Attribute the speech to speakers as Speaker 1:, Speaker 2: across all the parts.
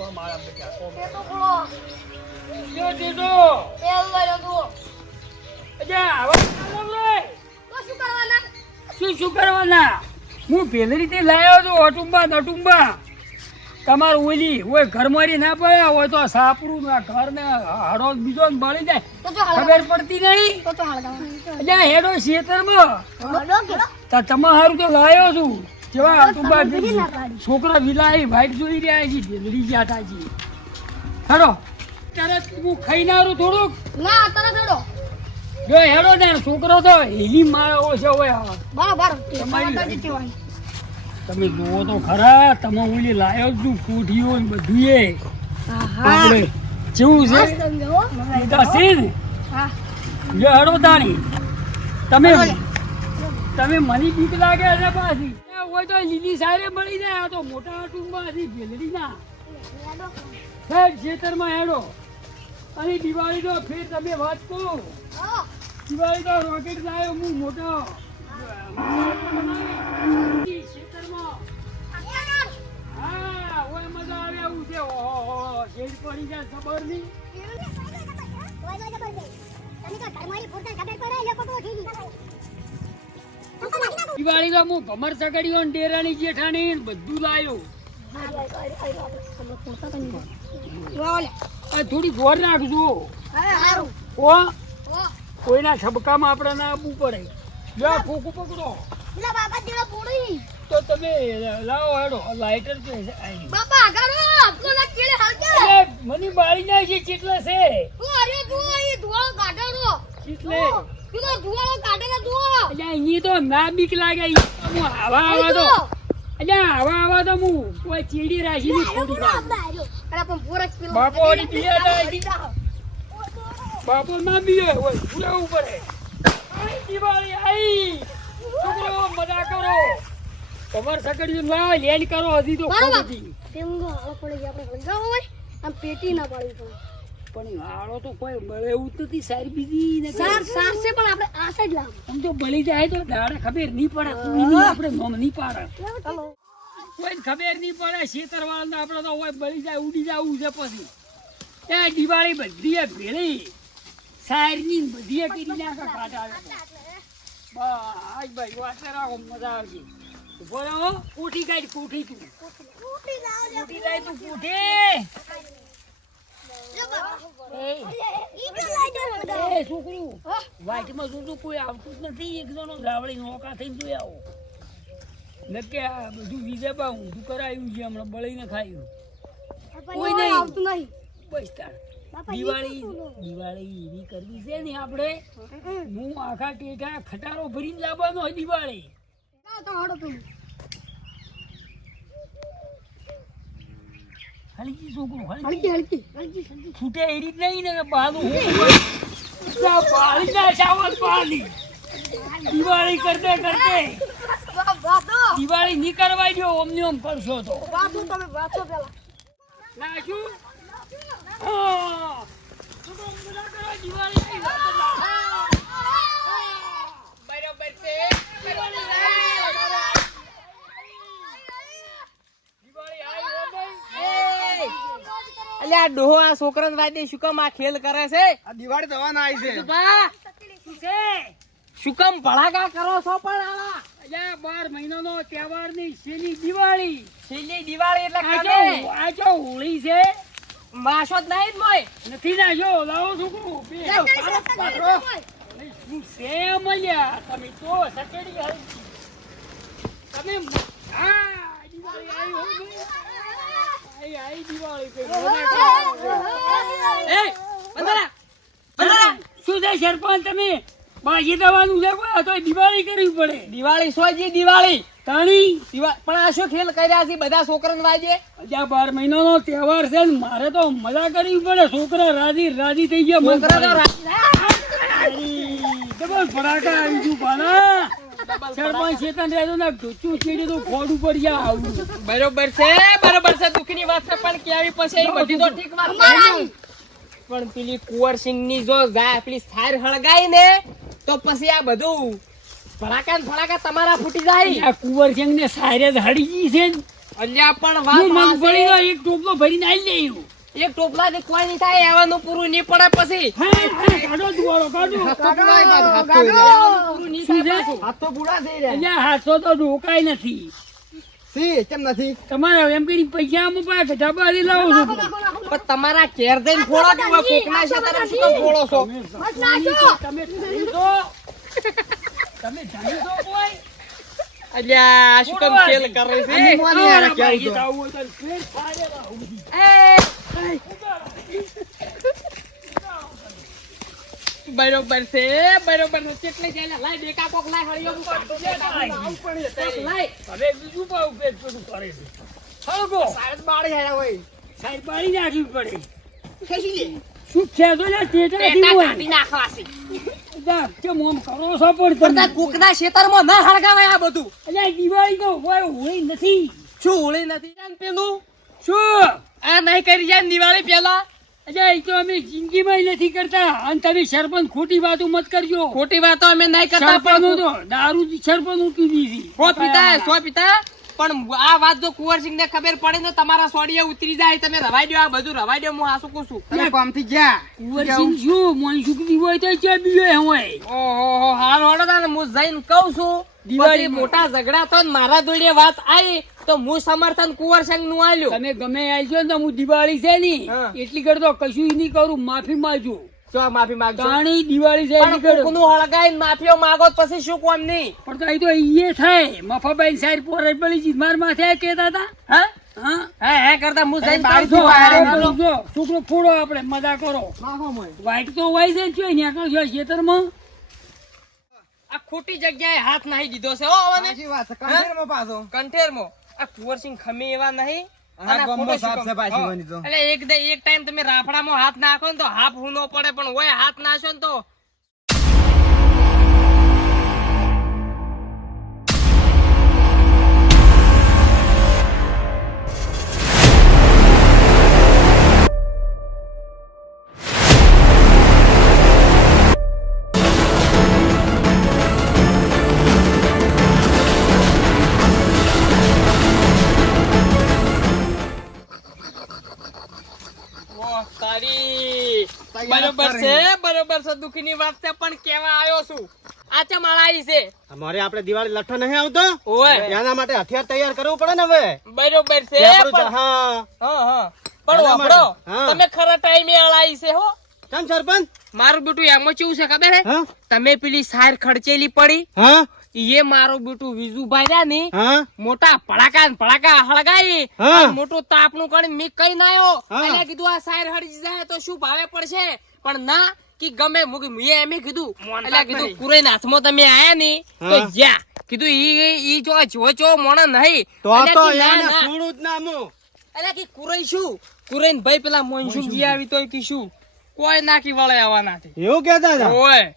Speaker 1: તું મારા બેટા કોમ
Speaker 2: તે તો ખોલો
Speaker 1: જો દીધો.
Speaker 2: એ લઈ લો
Speaker 1: અજા આવા ચાલો રે?
Speaker 2: તો શું કરવાના?
Speaker 1: શું શું કરવાના? હું પેલી રીતે લાવ્યો છું અટુંબા નટુંબા તમારું ઓલી હોય ઘરમારી ના પડ્યા હોય તો સાપરું ના ઘર ને હાડો બીજો ને બળી જાય.
Speaker 2: તો
Speaker 1: ખબર પડતી નહીં? એટલે હેડો ખેતરમાં માં તમે સારું તો લાવ્યો છું. કેવા અટુંબા
Speaker 2: બીજી
Speaker 1: છોકરા વિલાઈ વાઈટ જોઈ રહ્યા છે થાય છે હેડો ત્યારે હું ખાઈ નારું થોડુંક.
Speaker 2: ના તરત થોડો
Speaker 1: જો હેડો ને છોકરો તો હેલી મારો ઓછો હોય
Speaker 2: બરાબર
Speaker 1: તમે જુઓ તો ખરા તમે ઓલી લાયો છું કોઠીઓ ને બધું એ આપણે જેવું છે છે ને જો હેડો તાણી. તમે તમે મને બીક લાગે છે પાછી. હોય તો લીલી સારે મળી જાય. આ તો મોટા ટૂંકમાં હતી ભેલડી ના. ફેર ખેતરમાં હેડો. અને દિવાળી તો ફેર તમે વાત કહો. દિવાળી તો રોકેટ લાવ્યો હું મોટો. હા ઓય મજા આવે એવું છે. ઓહો શેડ પડી જાય ખબર નહીં. દિવાળી તો હું ભમર સગડીઓ ને ડેરાની જેઠાણી બધું લાયો. થોડી જોર રાખજો. કોઈના છબકામાં આપણે ના આપવું પડે. આ ખોખું પકડો. તો તમે લાવો હેડો લાઇટર છે
Speaker 2: બાપા આગળ આપકો ના કેળે હાલકે
Speaker 1: મને બાળી જાય છે ચીટલે છે?
Speaker 2: તું અરે તું તો ધુવાળો કાઢે ને તું
Speaker 1: અલ્યા અહીંયા તો ના બીક લાગે હું આવા આવા તો. અલ્યા આવા આવા તો હું કોઈ ચીડી રાખીને છોડી નાખું.
Speaker 2: અરે પણ પૂરક પેલો
Speaker 1: બાપો વળી પીએ તો બાપો ના બીએ હોય ભૂલેવું પડે આઈ દિવાળી આઈ. છોકરો મજા કરો. તમાર સકડી લાવ લેન કરો હજી તો ખોટી
Speaker 2: તેંગો હાલો આપણે હલગાવો હોય. આમ પેટી ના પાડવી પડે.
Speaker 1: પણ વાળો તો કોઈ મળે એવું જ નથી સારી બીજી
Speaker 2: સાર સાર છે પણ આપણે આ સાઈડ લાવ.
Speaker 1: આમ તો ભલી જાય તો દાડે ખબર નહીં પડે કોઈની આપણે નોમ નહીં પાડે. કોઈ ખબર નહીં પડે શેતર વાળા આપણે તો હોય બળી જાય ઉડી જવું છે પછી. એ દિવાળી બધી ભેળી. સાયરની બધી કરી નાખે કાંટા બસ ભાઈ વાત રાખો મજા આવશે. બોલો ઉઠી ગઈ ઉઠી તું. ઉઠી જાય તું કોઠી. એ છોકરું બસ દિવાળી કરવી છે ને આપણે હું આખા ટેકા ખટારો ભરીને લાવવાનો દિવાળી. હલકી છોકરું હલકી.
Speaker 2: હલકી હલકી
Speaker 1: છૂટે એ રીત નહીં ને કે બહાનું ના ચાવલ પાણી દિવાળી કરતે કરતે. દિવાળી નહીં કરવાય દો ઓમની ઓમ કરશો તો.
Speaker 2: વાતો તમે વાંચો પેલા.
Speaker 1: નાખું હા. છોકરો મજા કરો, દિવાળી આવી વાત ના. બરોબર છે દિવાળી આવી. દિવાળી આવી હો ભાઈ.
Speaker 3: અલ્યા આ ડોહો આ છોકરાને વાદે શું કામ આ ખેલ કરે છે?
Speaker 4: આ દિવાળી દવા આવી છે.
Speaker 1: બા, શું
Speaker 3: કામ ભળાકા કરો છો પણ આવા
Speaker 1: અલ્યા બાર મહિનાનો તહેવારની છેલ્લી દિવાળી?
Speaker 3: છેલ્લી દિવાળી એટલે
Speaker 1: આ
Speaker 3: કાલે
Speaker 1: જો આ જો હોળી છે.
Speaker 3: માસો જ નહીં મોય?
Speaker 1: નથી ના જો લાવો છોકરું બે પાડો. શું છે મળ્યા તમે તો સકેડી હાલ તમે આ દિવાળી આવી હો શું છે સરપંચ તમે? બાજી દવાનું છે કોઈ? તો દિવાળી કરવી પડે.
Speaker 3: દિવાળી સોજી દિવાળી?
Speaker 1: તાણી?
Speaker 3: પણ આ શું ખેલ કર્યા છે? બધા છોકરાને વાજે?
Speaker 1: હજાર બાર મહિનાનો તહેવાર છે ને મારે તો મજા કરવી પડે. છોકરા રાજી રાજી થઈ ગયા.
Speaker 3: છોકરા તો
Speaker 1: થાય. ડબલ ફટાકા આવી ગયું સરપંચ ચેતન રહેતો ને ઢોચું ચીડી તો ખોડ ઉપર જા આવું.
Speaker 3: બરોબર છે બરોબર છે દુઃખની વાત છે પણ કેવી પછી એ બધી તો ઠીક વાત પણ પેલી કુંવરસિંહની જો જાય પેલી સાર હળગાઈ ને તો પછી આ બધું ફળાકા ને ફળાકા તમારા ફૂટી જાય.
Speaker 1: આ કુંવરસિંહ ને સારે હળી ગઈ છે ને.
Speaker 3: અલ્યા પણ વાત
Speaker 1: હું મગફળીનો એક ટોપલો ભરીને આવી લઈ
Speaker 3: એક ટોપલા કોઈ નહીં થાય એવાનું પૂરું નહીં પડે પછી.
Speaker 1: કાઢો દુવાળો.
Speaker 4: હાથ તો બુડા થઈ રહ્યા.
Speaker 1: અલ્યા હાથો તો ઢોકાય નથી.
Speaker 4: સી કેમ નથી?
Speaker 1: તમારે એમ કરી પૈસા અમુક પાસે ડબ્બાથી લાવો છો?
Speaker 3: પણ તમારા કેર જઈને ફોડો કે કોકના ક્ષેત્રે શું ફોડો છો?
Speaker 1: તમે જમી તમે જમી દો કોઈ?
Speaker 3: અલ્યા શું કામ ખેલ કરે છે
Speaker 4: મોની યાર
Speaker 1: આ
Speaker 4: કેવું
Speaker 1: બાઈ
Speaker 4: તો.
Speaker 1: જાવું હોય તો ફેર ફાડે રાહુલ.
Speaker 3: બરોબર છે બરોબર છે. કેટલી જાય લાય બેકા કોક લાય હળિયો કોક લાય
Speaker 1: હવે બીજું પણ ઉપેજ બધું કરે છે હળગો.
Speaker 4: સાહેબ બાળી આયા હોય.
Speaker 1: સાહેબ બાળી નાખવી પડે.
Speaker 4: ખેસી લે.
Speaker 1: શું છે તો યાર હોય.
Speaker 3: નાખવાસી
Speaker 1: આમ કરો છો પણ
Speaker 3: કોકના ખેતરમાં ના હળગાવાય આ બધું.
Speaker 1: અલ્યા દિવાળી તો હોય હોય નથી.
Speaker 3: શું હોળી નથી? પેલું
Speaker 1: શું?
Speaker 3: આ નહીં કરી જાય દિવાળી પહેલા.
Speaker 1: અલ્યા એ તો અમે જિંદગીમાં નથી કરતા. અને તમે સરપંચ ખોટી વાતો મત કરજો.
Speaker 3: ખોટી વાતો અમે નહીં કરતા પણ
Speaker 1: તો દારૂ સરપંચ ઉઠી દીધી
Speaker 3: સો પિતા સો પિતા. પણ આ વાત જો કુંવરસિંહ ને ખબર પડે તો તમારા સોડિયા ઉતરી જાય તમે રવાઈ દો આ બધું રવાઈ દો હું આ શું કહું છું.
Speaker 4: તમે કામથી ગયા?
Speaker 1: કુંવરસિંહ શું મનસુખની હોય તો ચા બીજો હોય.
Speaker 3: ઓહો હાલ હોડો તાને હું જઈને કહું છું દિવાળી મોટા ઝઘડા તો મારા જોડે વાત આવી તો હું સમર્થન કુંવરસિંહનું આલ્યું.
Speaker 1: તમે ગમે આવશો ને હું દિવાળી છે ની એટલી કરતો કશું નહીં કરું માફી દિવાળી છે
Speaker 3: માફીઓ માંગો પછી શું કોમ નહીં?
Speaker 1: પણ તો એ તો ઈએ થાય. મફાબાઈ સાઈડ પોરે પડી જી માર માથે કેતા હતા?
Speaker 3: હા?
Speaker 1: હા?
Speaker 3: હે હે કરતા હું જઈને
Speaker 4: બારી
Speaker 1: જો
Speaker 3: છું.
Speaker 4: બહાર
Speaker 1: આ પેલું જો છોકરો ફોડો આપણે મજા કરો. વાઈટ તો હોય છે ખેતરમાં.
Speaker 3: આ ખોટી જગ્યાએ હાથ નાહી દીધો છે હો આવાને.
Speaker 4: સાચી વાત કંઠેરમાં પાછો.
Speaker 3: કંઠેરમાં. આ કુંવરસિંહ ખમી એવા નહીં. એક ટાઈમ તમે રાફડામાં હાથ નાખો ને તો હાફ હું નો પડે પણ હોય હાથ નાખો ને તો તારી. બરોબર
Speaker 4: જ
Speaker 3: છે બરોબર છે દુઃખની વાત છે પણ કેવા આવ્યો છું? આ ચમ આળાઈ છે.
Speaker 4: અમારે આપણે દિવાળી લઠ્ઠો નહીં આવતો?
Speaker 3: ઓય.
Speaker 4: એના માટે હથિયાર તૈયાર કરવું પડે ને હવે.
Speaker 3: બરોબર છે
Speaker 4: હા.
Speaker 3: હા હા. પણ વાપરો તમે ખરા ટાઈમે આળાઈ છે હો.
Speaker 4: કેમ સરપંચ?
Speaker 3: મારું બેટું એમાં કેવું છે ખબર હે? તમે પેલી સાર ખર્ચેલી પડી.
Speaker 4: હા?
Speaker 3: એ મારો બેટું વિજુભાઈ રહ્યા ને મોટા પડાકા પડાકા હળગાઈ મોટું તાપનું કરીને મી કઈ ના આવ્યો
Speaker 4: હા.
Speaker 3: એટલે કીધું આ સાયર હળી જાય તો શું ભાવે પડશે? પણ ના કે ગમે મુકી એમ કીધું. એટલે કીધું પૂરે હાથમાં તમે આયા ની તો જ્યાં. કીધું ઈ ઈ- જો જો જો મોણા નહીં.
Speaker 4: તો તો એને
Speaker 3: ના.
Speaker 4: જ નામો
Speaker 3: એટલે કે કુરાઈ શું? કુરાઈ ભાઈ પેલા મોનસુખજી આવી તો કે શું? કોઈ નાખી વળે આવવાના છે.
Speaker 4: એવું કેતા હતા?
Speaker 3: ઓય.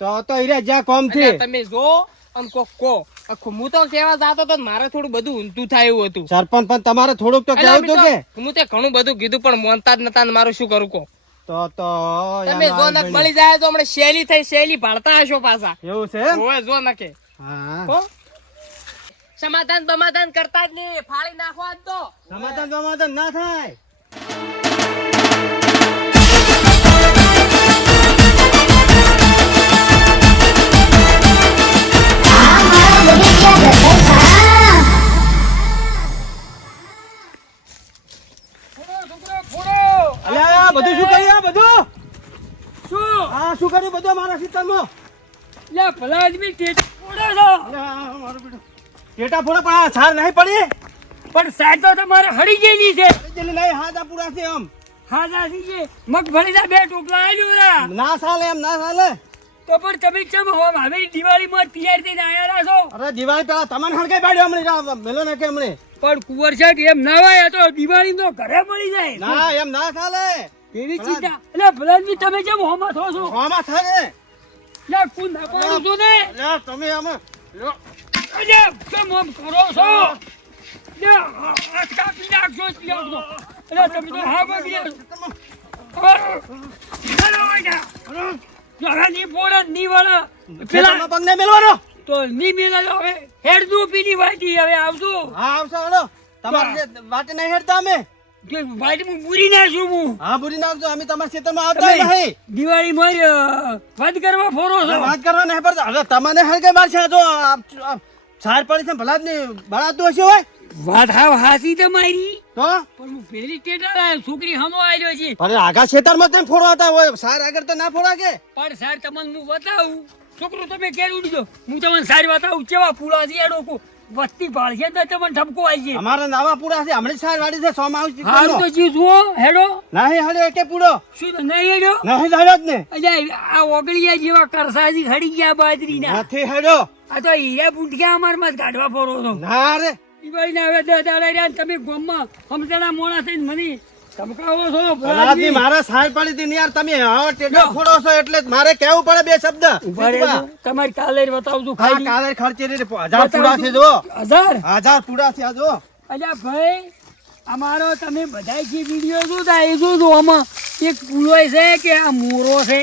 Speaker 4: તો તો હીરા જ્યાં કોમથી
Speaker 3: તમે જો અને કોક કો. હું તો કેવા જાતો તો મારે થોડું બધું ઊંધું થાય એવું હતું.
Speaker 4: સરપંચ પણ તમારે થોડુંક તો
Speaker 3: કહેવું
Speaker 4: કેવું તો
Speaker 3: તો-
Speaker 4: કે?
Speaker 3: હું તે ઘણું બધું કીધું પણ મોનતા જ નતા મારું શું કરું કો
Speaker 4: તો તો
Speaker 3: તમે જો નક મળી જાય તો હમણાં શેલી થઈ શેલી ભાળતા હશો પાછા.
Speaker 4: એવું છે
Speaker 3: હોય જો નકે.
Speaker 4: હા.
Speaker 3: સમાધાન બમાધાન કરતા જ નહીં. ફાળી નાખવા જ તો.
Speaker 4: સમાધાન સમાધાન ના થાય. બધું શું કર્યું આ બધું?
Speaker 1: શું?
Speaker 4: આ શું કર્યું બધું મારા ખેતરમાં
Speaker 1: લે ભલા આદમી ટેટા ફોડે છો.
Speaker 4: મારું ટેટા ફોડે પણ આ સાર નહીં પડી?
Speaker 1: પણ સાહેબ તો તમારે હળી ગયેલી છે.
Speaker 4: લઈ હાથ આ પૂરા છે
Speaker 1: ગઈ મગ છે મગફળીના બે ટોપલા આલ્યું રા.
Speaker 4: ના સાલે એમ ના સાલે.
Speaker 1: તો પણ તમે કેમ હોમ હવે દિવાળીમાં તૈયાર થઈને આયા છો?
Speaker 4: અરે દિવાળી પેલા તમને હળગાઈ પાડ્યો હમણે મેલો ને કે હમણે.
Speaker 1: પણ કુંવર છે કે એમ ના હોય આ તો દિવાળી તો ઘરે મળી જાય.
Speaker 4: ના એમ ના ચાલે
Speaker 1: એવી ચિંતા એટલે ભલાજી તમે જેમ હોમાં થો છો
Speaker 4: આમાં થાય
Speaker 1: લે કું નાખવાનું છો ને
Speaker 4: લે તમે આમાં
Speaker 1: અજે કેમ આમ કરો છો લે હાથ કાપી નાખજો છો એટલે તમે તો હા બગડી હેલો વાગ્યા જરા ની પોળે ની વાળા પેલા
Speaker 4: પગને મેલવાનો
Speaker 1: તો ની મેલા હવે હેડ દુ પીની વાટી હવે આવજો
Speaker 4: હા આવશે હળો તમારે વાટે નહીં હેડતા અમે
Speaker 1: જો વાટમાં પૂરી ના હું
Speaker 4: હા બુરી નાખજો અમે તમારા ખેતરમાં આવતા નહીં.
Speaker 1: દિવાળી મોર વાત કરવા ફોરો છો.
Speaker 4: વાત કરવા નહીં પડતા. હવે તમને હરગે માર છે જો આપ- આપ સાર પડી છે ભલા જ નહીં બળાતું હશે હોય.
Speaker 1: વાત હાવ હાસી તમારી
Speaker 4: તો?
Speaker 1: પણ હું પેલી ટેટા લાવ્યો, છોકરી હમો આવ્યો છે.
Speaker 4: અરે આગા ખેતરમાં તેમ ફોડવાતા હોય? સાર આગળ તો ના ફોડા કે?
Speaker 1: પણ સાર તમને હું બતાવું. છોકરો તમે કેર ઉડી દો હું તમને સારી બતાવું કેવા ફૂલા છે વસ્તી પાળશે તો તમને ઠપકો આવી
Speaker 4: અમારા નાવા પૂરા છે હમણાં સાર વાડી છે સોમ આવશે
Speaker 1: હાલ તો જી જુઓ હેડો.
Speaker 4: નહીં હાલ્યો એકે પૂરો.
Speaker 1: શું નહીં હેડો?
Speaker 4: નહીં હાલ્યો જ ને.
Speaker 1: અલ્યા આ ઓગળિયા જેવા કરસાજી ખડી ગયા બાજરી ના
Speaker 4: નથી હેડો.
Speaker 1: આ તો હીરા બુંઠિયા અમાર મત કાઢવા ફરો તો
Speaker 4: ના રે.
Speaker 1: દિવાળીના હવે દાડા રહ્યા ને તમે ગોમમાં હમસેના મોણા થઈને મને ધમકાવો છો?
Speaker 4: ભલાદની. મારા સાર પડી હતી ને યાર તમે આવા
Speaker 1: લો.
Speaker 4: ફોડો છો એટલે મારે કેવું પડે બે શબ્દ.
Speaker 1: તમારી કાલે બતાવજો ખાલી.
Speaker 4: કાલે ખર્ચે રે હજાર પૂરા છે જો પૂડા છે આ જો
Speaker 1: અલ્યા ભાઈ અમારો તમે બધાય જે વીડિયો એ જોજો આમાં એક પૂળો છે કે આ મોરો છે.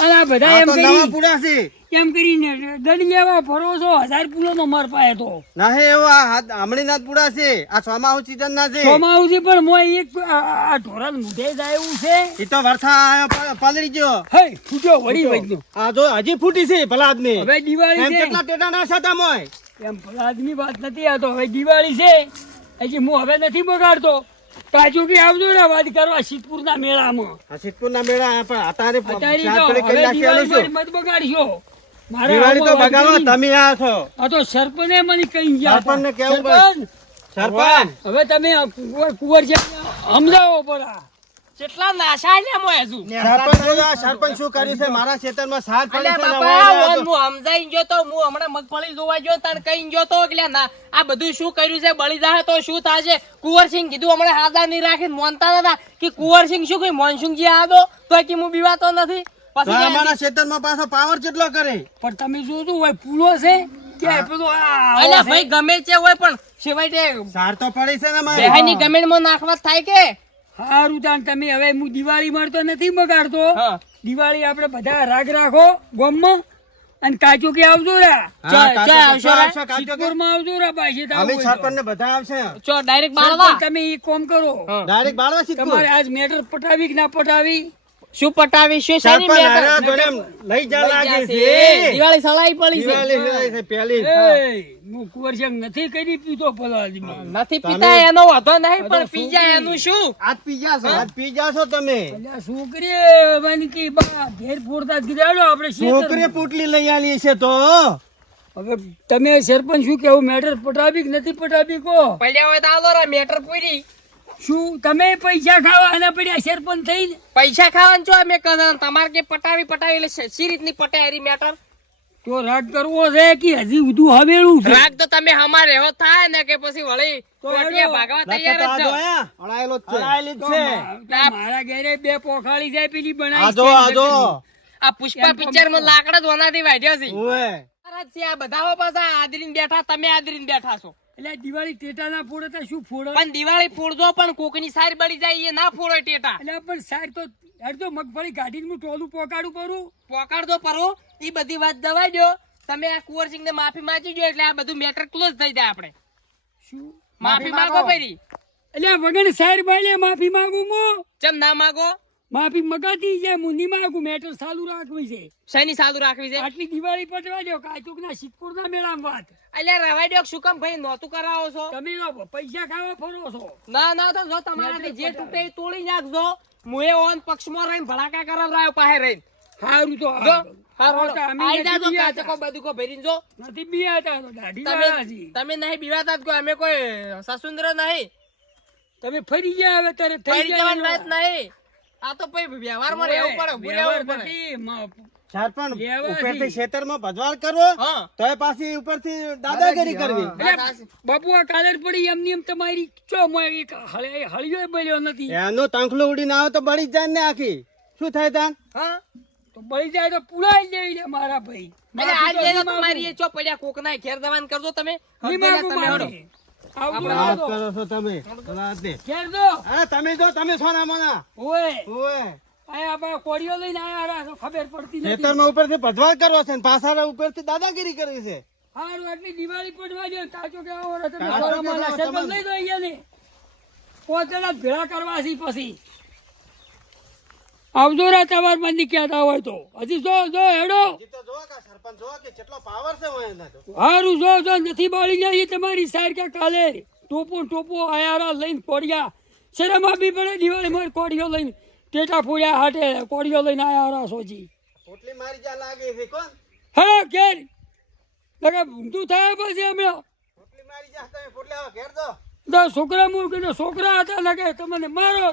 Speaker 1: અને આ બધા એમ
Speaker 4: નવા
Speaker 1: કરી
Speaker 4: છે
Speaker 1: એમ કરીને દડી લેવા ફરો છો હજાર પૂળો નો માર પાય તો
Speaker 4: નહીં એવો આ હમણાં ના છે. આ સોમાઉ સીઝન ના છે
Speaker 1: ચોમાસું પણ મો એક આ- ઢોરણ મુઢે જાય એવું છે.
Speaker 4: એ તો વરસાદ આયો પ- ગયો.
Speaker 1: હે ફૂટ્યો વળી વળીનો
Speaker 4: આ જો હજી ફૂટી છે ભલાદની
Speaker 1: હવે દિવાળી
Speaker 4: એમ કેટલા ટેટા ના સાતા મોય?
Speaker 1: એમ ફલાદની વાત નથી આ તો હવે દિવાળી છે. હજી હું હવે નથી બગાડતો. કાજુ કે આવજો ને વાત કરવા સિદ્ધપુરના મેળામાં.
Speaker 4: આ સિદ્ધપુર ના મેળા પણ અત્યારે છું.
Speaker 1: મત બગાડશો.
Speaker 4: દિવાળી તો બગાડવા તમે આ છો.
Speaker 1: આ તો સરપંચે મને કહી ગયા
Speaker 4: સરપંચ ને કેવું.
Speaker 1: સરપંચ,
Speaker 4: સરપંચ?
Speaker 1: હવે તમે કુંવર કુંવર છે સમજાવો પરા.
Speaker 3: કેટલા નાશા ને મોય હજુ.
Speaker 4: સરપંચ સરપંચ શું કર્યું છે? મારા ખેતરમાં સાર પડી છે
Speaker 3: બાપા હું સમજાઈ ગયો તો હું હમણાં મગફળી જોવા ગયો તણ કઈ ગયો તો એટલે ના આ બધું શું કર્યું છે? બળી જાય તો શું થાશે? કુંવરસિંહ કીધું હમણાં હાજર નહીં રાખીને મોનતા હતા કે કુંવરસિંહ શું કઈ મોનસિંહજી આદો? તો કે હું બીવાતો નથી.
Speaker 4: અમારા ખેતરમાં પાછો પાવર કેટલો કરે?
Speaker 1: પણ તમે જોજો હોય પૂલો છે? કે પેલો
Speaker 3: અલ્યા ભાઈ ગમે તે હોય પણ સિવાય
Speaker 4: સાર તો પડી છે ને મારે.
Speaker 3: બેહાઈની ગમેણમાં નાખવા થાય કે?
Speaker 1: હારું તાણ તમે હવે હું દિવાળી મળતો નથી બગાડતો. દિવાળી આપણે બધા રાગ રાખો ગામમાં. અને કાચું કે આવજો રા. તમે કોમ કરો.
Speaker 4: ડાયરેક્ટ
Speaker 1: તમારે આજ મેટર પટાવી કે ના પટાવી?
Speaker 3: શું પટાવી શું મેટર?
Speaker 4: હારા લઈ જા લાગે છે.
Speaker 3: દિવાળી સલાઈ પડી છે.
Speaker 4: દિવાળી છે પહેલી.
Speaker 1: હું. કુવરજંગ નથી કરી પીતો પેલા આદમી
Speaker 3: નથી પીતા એનો વાંધો નહીં પણ પી જાય એનું શું?
Speaker 4: આજ પી જાશો આજ પી જાશો તમે?
Speaker 1: અલ્યા છોકરી વાનકી બા ઘેર ફોડતા ગિરાડો આપણે
Speaker 4: છોકરી. પોટલી લઈ આલી છે તો?
Speaker 1: હવે તમે સરપંચ શું કેવું મેટર પટાવી કે નથી પટાવી કો
Speaker 3: પડ્યા હોય તો આલો રે મેટર પૂરી.
Speaker 1: શું? તમે પૈસા ખાવા આના પડ્યા સરપંચ થઈને?
Speaker 3: પૈસા ખાવાનું છો અમે કદાચ. તમારે કે પટાવી પટાવી એટલે સી રીતની પટાયરી મેટર
Speaker 1: તો રાગ કરવો છે કે હજી બધું હવેલું છે?
Speaker 3: રાગ તો તમે હમારે એવો થાય ને કે પછી વળી
Speaker 1: મારા ઘરે બે પોખાળી જાય પેલી
Speaker 4: આ
Speaker 1: બનાવી
Speaker 4: આ
Speaker 3: પુષ્પા પિક્ચરમાં લાકડા જ વનાથી વાઢ્યો છે. આ બધા પાછા આદરીને બેઠા તમે આદરીને બેઠા છો.
Speaker 1: એટલે દિવાળી ટેટા ના ફોડે તો શું ફોડે?
Speaker 3: પણ દિવાળી ફોડજો પણ કોકની સાર બળી જાય એ ના ફોડો ટેટા.
Speaker 1: એટલે પણ સાર તો યાર તો મગફળી કાઢીને હું ટોલું પોકાડું પરું.
Speaker 3: પોકાડજો પરો એ બધી વાત દવા દો તમે આ કુંવરસિંહ ને માફી માંગી દો એટલે આ બધું મેટર ક્લોઝ થઈ જાય આપણે.
Speaker 1: શું?
Speaker 3: માફી માંગો પરી
Speaker 1: એટલે વગર સાર બાલે માફી માંગુ હું.
Speaker 3: ચમ ના માંગો?
Speaker 1: માફી મગાતી છે હું માંગુ મેટર ચાલુ રાખવી છે.
Speaker 3: શેની સાદુ રાખવી છે?
Speaker 1: આટલી દિવાળી પટવા દો કાચુક ના સિદ્ધપુર ના મેળામાં વાત.
Speaker 3: એટલે રવા દો શું કામ ભાઈ નોતું કરાવો છો?
Speaker 1: તમે પૈસા ખાવા ફરો છો.
Speaker 3: ના ના તો જો તમારાથી જે તૂટે તોડી નાખજો. મુએ ઓન પક્ષમાં રહીને ભડાકા કરાવરાયો પાસે રહીને.
Speaker 1: સારું તો
Speaker 3: જો તમે નહીં બીવાતા અમે કોઈ સસુંદર નહીં.
Speaker 1: તમે ફરી ગયા હવે તારે થઈ
Speaker 3: ફરી
Speaker 1: જાય
Speaker 3: વાત નહીં. આ તો પછી વ્યવહારમાં રહેવું પડે રહેવું પડે.
Speaker 4: સરપંચ ઉપરથી ખેતરમાં ભજવાડ કરવો તોય પાછી ઉપરથી દાદાગીરી કરવી.
Speaker 1: બાપુ આ કાલર પડી એમની એમ તમારી ચો એક હળિયો બળ્યો નથી.
Speaker 4: એનું તંખલું ઉડીને આવે તો બળી જાય ને આખી. શું થાય તાન?
Speaker 3: હા.
Speaker 1: તો બળી જાય તો પુરાઈ લે મારા ભાઈ. તો
Speaker 3: લેજો
Speaker 1: નહીં
Speaker 3: તમારી ચો પડ્યા કોકના ઘેર દવાન કરજો તમે.
Speaker 4: વાત કરો છો તમે. હા તમે જો તમે મોના.
Speaker 1: ઓય. લઈને આયા ખબર પડતી નથી.
Speaker 4: ખેતરમાં ઉપરથી ભજવાડ કરવો છે ને ઉપરથી દાદાગીરી કરે છે.
Speaker 1: હારું આટલી દિવાળી પડવા દે તાચો કે આવો તમે. લઈ દો ભેળા કરવા છે પછી. આવજો રા તમાર મંદી કહેતા હોય તો. હજી જો જો હેડો. હારું જો જો નથી બાળી જાય તમારી સાઈડ કે કાલે ટોપો ટોપો આયારા લઈને કોડિયા શરમ આપી પડે દિવાળી મારી કોડિયો લઈને ટેટા ફોડ્યા હાટે કોડિયો લઈને આયારા સોજી.
Speaker 4: પોટલી મારી જા લાગે છે કોણ?
Speaker 1: હે ઘેર. લગા ઊંધું થાય પછી અમે.
Speaker 4: પોટલી મારી જા તમે પોટલી ઘેર દો
Speaker 1: છોકરા મૂકીને છોકરા હતા લગે તમને મારો